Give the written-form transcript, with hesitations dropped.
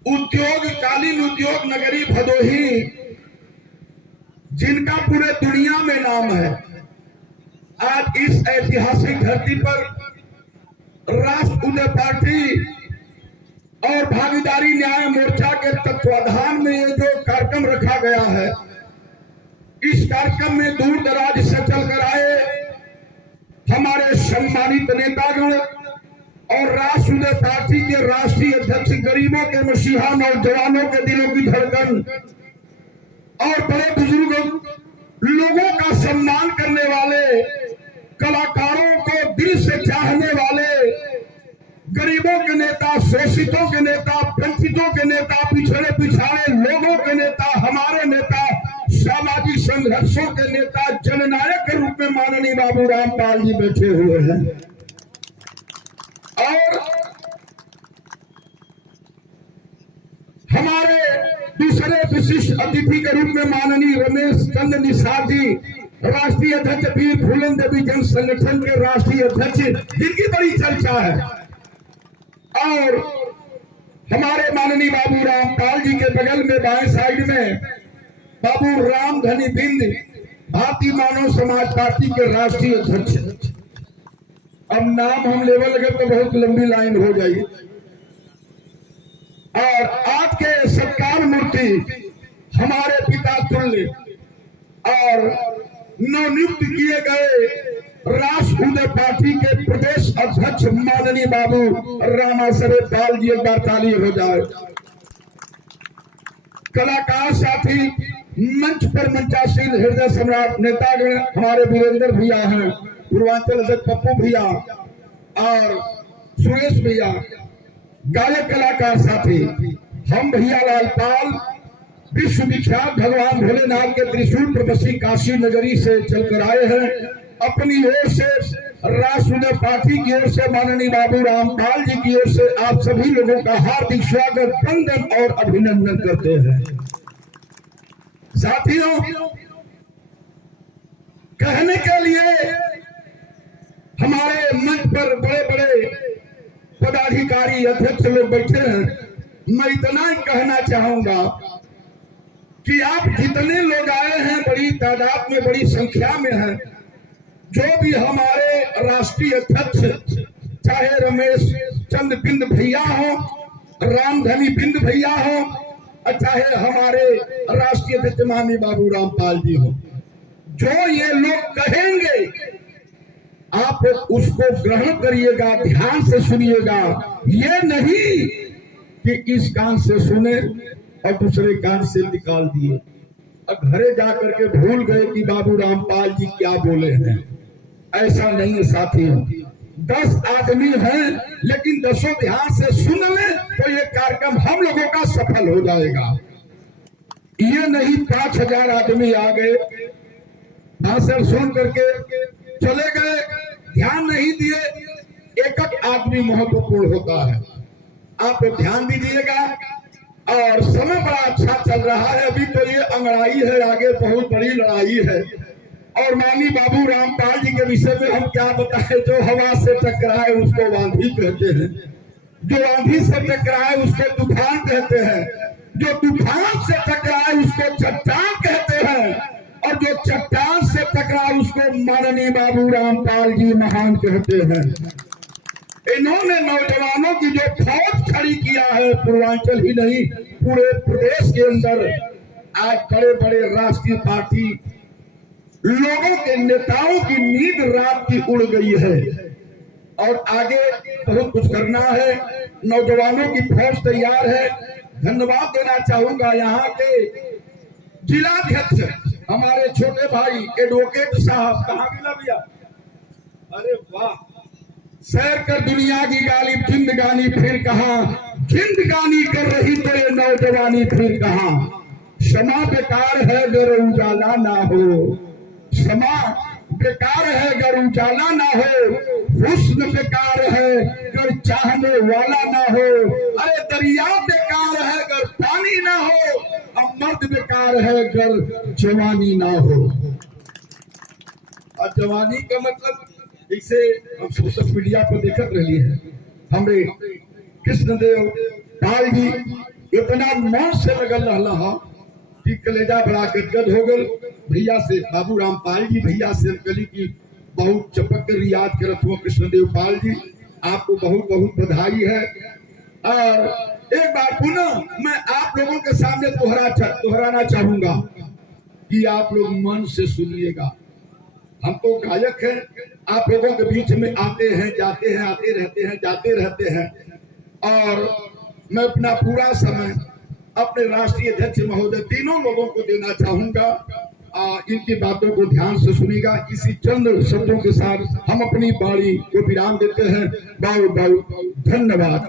उद्योग कालीन उद्योग नगरी भदोही, जिनका पूरे दुनिया में नाम है, आज इस ऐतिहासिक धरती पर राष्ट्र उदय पार्टी और भागीदारी न्याय मोर्चा के तत्वाधान में ये जो कार्यक्रम रखा गया है, इस कार्यक्रम में दूर दराज से चलकर आए हमारे सम्मानित नेतागण और राष्ट्र उदय पार्टी के राष्ट्रीय अध्यक्ष, गरीबों के मसीहा, नौजवानों के दिलों की धड़कन और बड़े बुजुर्ग लोगों का सम्मान करने वाले, कलाकारों को दिल से चाहने वाले, गरीबों के नेता, शोषितों के नेता, वंचितों के नेता, पिछड़े पिछाड़े लोगों के नेता, हमारे नेता, सामाजिक संघर्षों के नेता, जननायक के रूप में माननीय बाबू रामपाल जी बैठे हुए हैं। और हमारे दूसरे विशिष्ट अतिथि के रूप में माननीय रमेश चंद्र निषाद जी, राष्ट्रीय अध्यक्ष वीर फूलन देवी जन संगठन के राष्ट्रीय अध्यक्ष, जिनकी बड़ी चर्चा है। और हमारे माननीय बाबू रामपाल जी के बगल में बाएं साइड में बाबू राम धनी बिंद, भारतीय मानव समाज पार्टी के राष्ट्रीय अध्यक्ष। अब नाम हम लेवल लगे तो बहुत लंबी लाइन हो जाएगी। और आज के सत्कार मूर्ति हमारे पिता तुल्य और नवनियुक्त किए गए राष्ट्र उदय पार्टी के प्रदेश अध्यक्ष माननीय बाबू रामासरे पाल जी, एक बार ताली हो जाए। कलाकार साथी, मंच पर मंचासीन हृदय सम्राट नेतागण हमारे वीरेंद्र भैया हैं, पूर्वांचल अध्यक्ष पप्पू भैया और सुरेश भैया, गायक कलाकार साथी, हम भैया लाल पाल विश्व विख्यात भगवान भोलेनाथ के त्रिशूल प्रदर्शी काशी नगरी से चलकर आए हैं। अपनी ओर से, राष्ट्र उदय पार्टी की ओर से, माननीय बाबू रामपाल जी की ओर से आप सभी लोगों का हार्दिक स्वागत, वंदन और अभिनंदन करते हैं। साथियों, कहने के लिए हमारे मंच पर बड़े बड़े पदाधिकारी, अध्यक्ष लोग बैठे हैं। मैं इतना ही कहना चाहूंगा कि आप जितने लोग आए हैं, बड़ी तादाद में, बड़ी संख्या में हैं, जो भी हमारे राष्ट्रीय अध्यक्ष, चाहे रमेश चंद्र बिंद भैया हो, रामधनी बिंद भैया हो, चाहे हमारे राष्ट्रीय अध्यक्ष माननीय बाबू रामपाल जी हो, जो ये लोग कहेंगे आप उसको ग्रहण करिएगा, ध्यान से सुनिएगा। ये नहीं कि इस कान से सुने और दूसरे कान से निकाल दिए और घरे जाकर के भूल गए कि बाबू रामपाल जी क्या बोले हैं। ऐसा नहीं है साथियों। 10 आदमी हैं, लेकिन 10 ध्यान से सुन ले तो ये कार्यक्रम हम लोगों का सफल हो जाएगा। ये नहीं 5000 आदमी आ गए, भाषण सुन करके चले गए, ध्यान नहीं दिए। एक एक आदमी महत्वपूर्ण होता है, आप ध्यान दीजिएगा। और समय बड़ा अच्छा चल रहा है, अभी तो ये अंगड़ाई है, आगे बहुत बड़ी लड़ाई है। और माननीय बाबू रामपाल जी के विषय में हम क्या बताएं, जो हवा से टकराए उसको आंधी कहते हैं, जो आंधी से टकराए उसको तूफान कहते हैं, जो तूफान से टकराए उसको चट्टान कहते हैं, और जो चट्टान से टकराए उसको माननीय बाबू रामपाल जी महान कहते हैं। इन्होंने नौजवानों की जो फौज खड़ी किया है, पूर्वांचल ही नहीं पूरे प्रदेश के अंदर, आज बड़े बड़े राष्ट्रीय पार्टी लोगों के नेताओं की नींद रात की उड़ गई है और आगे बहुत कुछ करना है। नौजवानों की फौज तैयार है। धन्यवाद देना चाहूंगा यहाँ के जिलाध्यक्ष हमारे छोटे भाई एडवोकेट साहब, कहाँ मिला भैया, अरे वाह, सैर कर दुनिया की गालिब, जिंदगानी फिर कहाँ, जिंदगानी कर रही तेरे नौजवानी फिर कहाँ। क्षमा बेकार है अगर उजाला ना हो, क्षमा बेकार है अगर उजाला ना हो, हुस्न बेकार है अगर चाहने वाला ना हो, अरे दरिया बेकार है अगर पानी ना हो, अब मर्द बेकार है अगर जवानी ना हो। और जवानी का मतलब जैसे हम सोशल मीडिया पर देखते रही है, हमरे कृष्णदेव पाल जी इतना मन से लगल रहा कि कलेजा बड़ा गदगद हो गल। भैया से बाबू रामपाल जी भैया से गली की बहुत चपक कर याद करत हुआ कृष्णदेव पाल जी, आपको बहुत बहुत बधाई है। और एक बार पुनः मैं आप लोगों के सामने दोहराना चाहूंगा कि आप लोग मन से सुनिएगा। हम तो गायक हैं, आप लोगों के बीच में आते हैं जाते हैं, आते रहते हैं जाते रहते हैं, और मैं अपना पूरा समय अपने राष्ट्रीय अध्यक्ष महोदय तीनों लोगों को देना चाहूंगा। इनकी बातों को ध्यान से सुनिएगा। इसी चंद शब्दों के साथ हम अपनी बारी को विराम देते हैं। बहुत बहुत धन्यवाद।